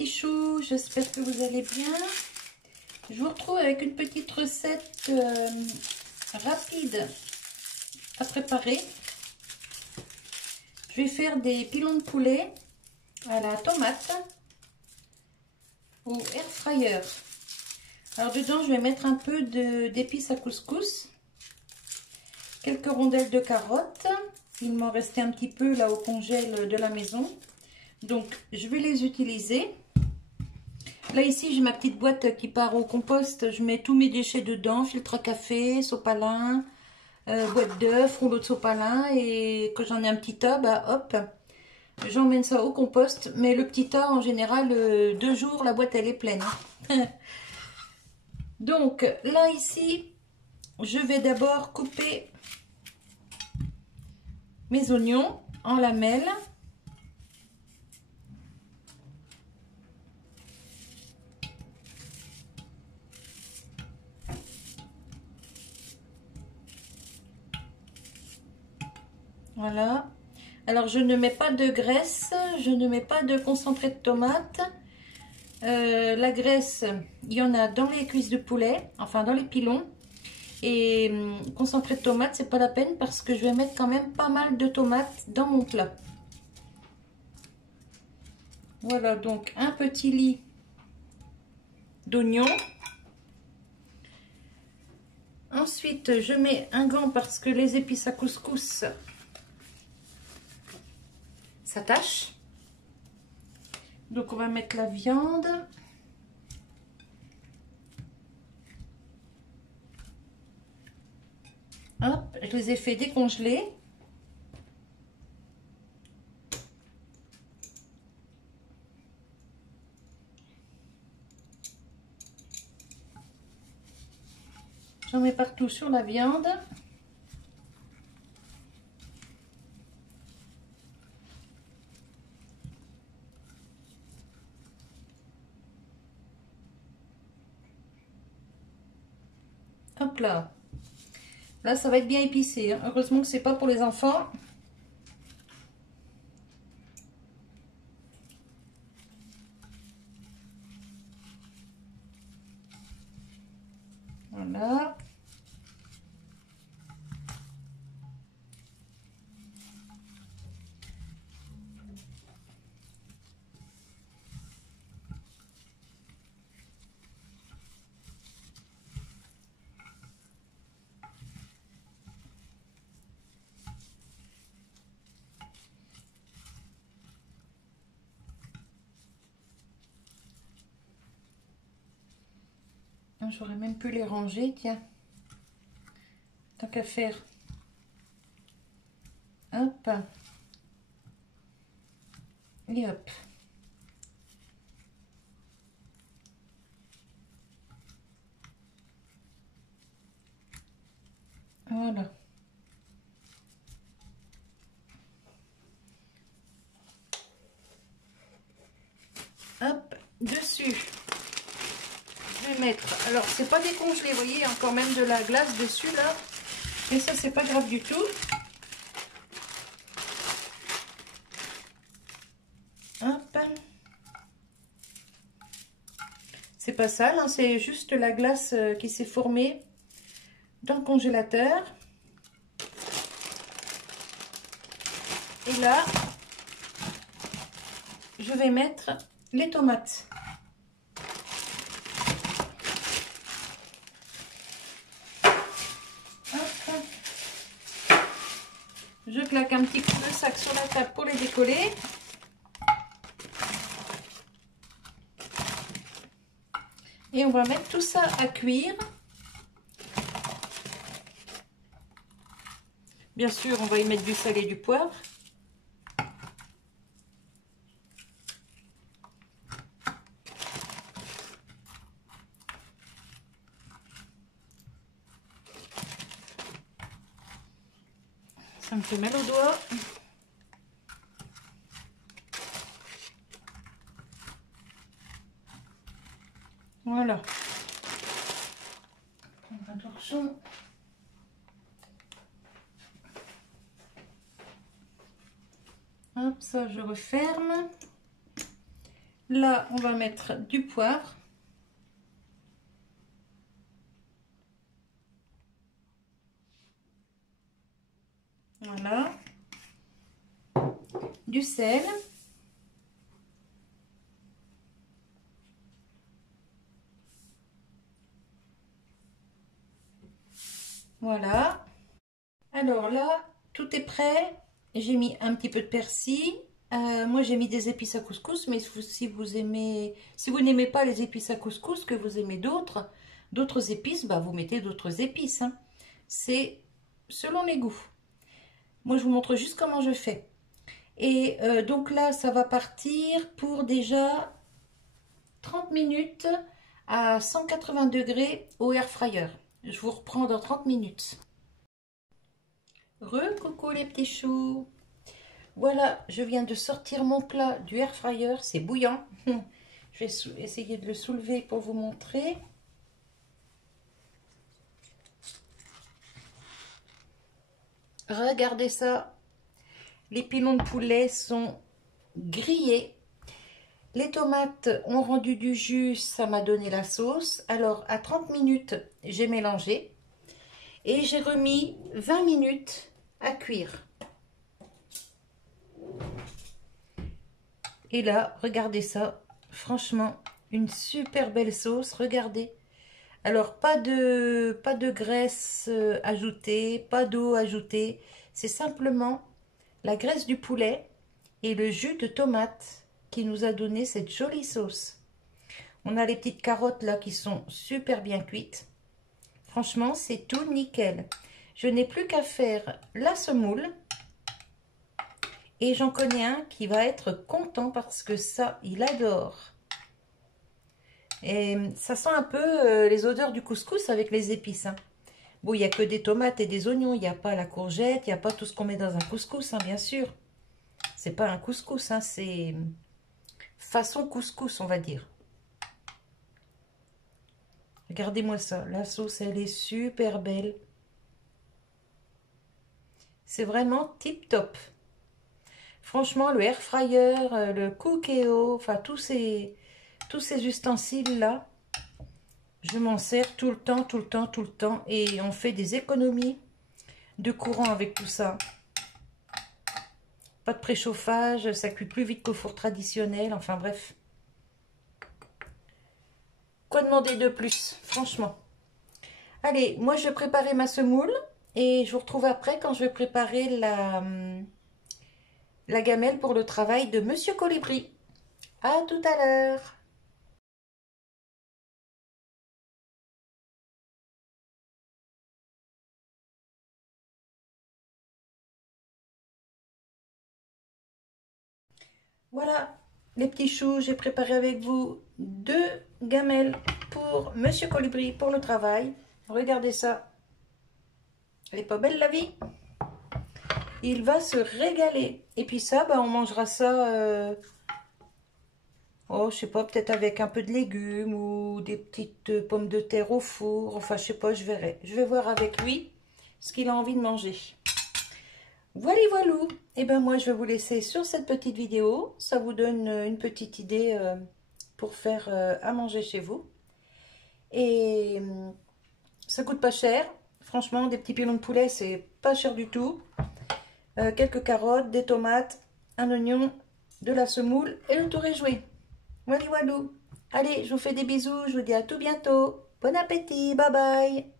petits choux, j'espère que vous allez bien. Je vous retrouve avec une petite recette rapide à préparer. Je vais faire des pilons de poulet à la tomate au air fryer. Alors dedans, je vais mettre un peu d'épices à couscous, quelques rondelles de carottes. Il m'en restait un petit peu là au congèle de la maison. Donc, je vais les utiliser. Là, ici, j'ai ma petite boîte qui part au compost. Je mets tous mes déchets dedans, filtre à café, sopalin, boîte d'œufs, rouleau de sopalin. Et quand j'en ai un petit tas, bah hop, j'emmène ça au compost. Mais le petit tas, en général, 2 jours, la boîte, elle est pleine. Donc, là, ici, je vais d'abord couper mes oignons en lamelles. Voilà. Alors, je ne mets pas de graisse, je ne mets pas de concentré de tomate. La graisse, il y en a dans les cuisses de poulet, enfin dans les pilons. Et concentré de tomate, c'est pas la peine parce que je vais mettre quand même pas mal de tomates dans mon plat. Voilà, donc un petit lit d'oignons. Ensuite, je mets un gant parce que les épices à couscous s'attachent. Donc on va mettre la viande. Hop, je les ai fait décongeler. J'en mets partout sur la viande. Hop là. Là, ça va être bien épicé, hein. Heureusement que c'est pas pour les enfants. Voilà. J'aurais même pu les ranger, tiens. Tant qu'à faire. Hop. Et hop. Voilà. Hop, dessus. Je vais mettre, alors c'est pas décongelé, vous voyez, il y a encore même de la glace dessus là, mais ça c'est pas grave du tout. Hop, c'est pas sale, hein, c'est juste la glace qui s'est formée dans le congélateur. Et là, je vais mettre les tomates. Je claque un petit coup de sac sur la table pour les décoller. Et on va mettre tout ça à cuire. Bien sûr, on va y mettre du sel et du poivre. Ça me fait mal aux doigts. Voilà. Un torchon. Hop, ça je referme. Là, on va mettre du poivre. Voilà. Du sel. Voilà. Alors là, tout est prêt. J'ai mis un petit peu de persil. Moi, j'ai mis des épices à couscous, mais si vous aimez, si vous n'aimez pas les épices à couscous, que vous aimez d'autres épices, bah vous mettez d'autres épices, hein. C'est selon les goûts. Moi, je vous montre juste comment je fais. Et donc là, ça va partir pour déjà 30 minutes à 180 degrés au air fryer. Je vous reprends dans 30 minutes. Coucou les petits choux. Voilà, je viens de sortir mon plat du air fryer, c'est bouillant. Je vais essayer de le soulever pour vous montrer. Regardez ça. Les pilons de poulet sont grillés. Les tomates ont rendu du jus, ça m'a donné la sauce. Alors à 30 minutes, j'ai mélangé et j'ai remis 20 minutes à cuire. Et là, regardez ça, franchement, une super belle sauce, regardez. Alors, pas de graisse ajoutée, pas d'eau ajoutée, c'est simplement la graisse du poulet et le jus de tomate qui nous a donné cette jolie sauce. On a les petites carottes là qui sont super bien cuites. Franchement, c'est tout nickel. Je n'ai plus qu'à faire la semoule. Et j'en connais un qui va être content parce que ça, il adore. Et ça sent un peu les odeurs du couscous avec les épices, hein. Bon, il n'y a que des tomates et des oignons. Il n'y a pas la courgette, il n'y a pas tout ce qu'on met dans un couscous, hein, bien sûr. C'est pas un couscous, hein, c'est façon couscous, on va dire. Regardez-moi ça. La sauce, elle est super belle. C'est vraiment tip top. Franchement, le air fryer, le Cookéo, enfin tous ces ustensiles-là, je m'en sers tout le temps, tout le temps, tout le temps. Et on fait des économies de courant avec tout ça. Pas de préchauffage, ça cuit plus vite qu'au four traditionnel, enfin bref. Quoi demander de plus, franchement? Allez, moi je vais préparer ma semoule et je vous retrouve après quand je vais préparer la gamelle pour le travail de Monsieur Colibri. À tout à l'heure. Voilà, les petits choux, j'ai préparé avec vous 2 gamelles pour Monsieur Colibri pour le travail. Regardez ça. Elle est pas belle la vie? Il va se régaler. Et puis ça, bah, on mangera ça, oh, je sais pas, peut-être avec un peu de légumes ou des petites pommes de terre au four. Enfin, je sais pas, je verrai. Je vais voir avec lui ce qu'il a envie de manger. Voilà, voilou. Et ben moi, je vais vous laisser sur cette petite vidéo. Ça vous donne une petite idée pour faire à manger chez vous. Et ça coûte pas cher. Franchement, des petits pilons de poulet, c'est pas cher du tout. Quelques carottes, des tomates, un oignon, de la semoule et le tour est joué. Voilà, voilou. Allez, je vous fais des bisous. Je vous dis à tout bientôt. Bon appétit. Bye bye.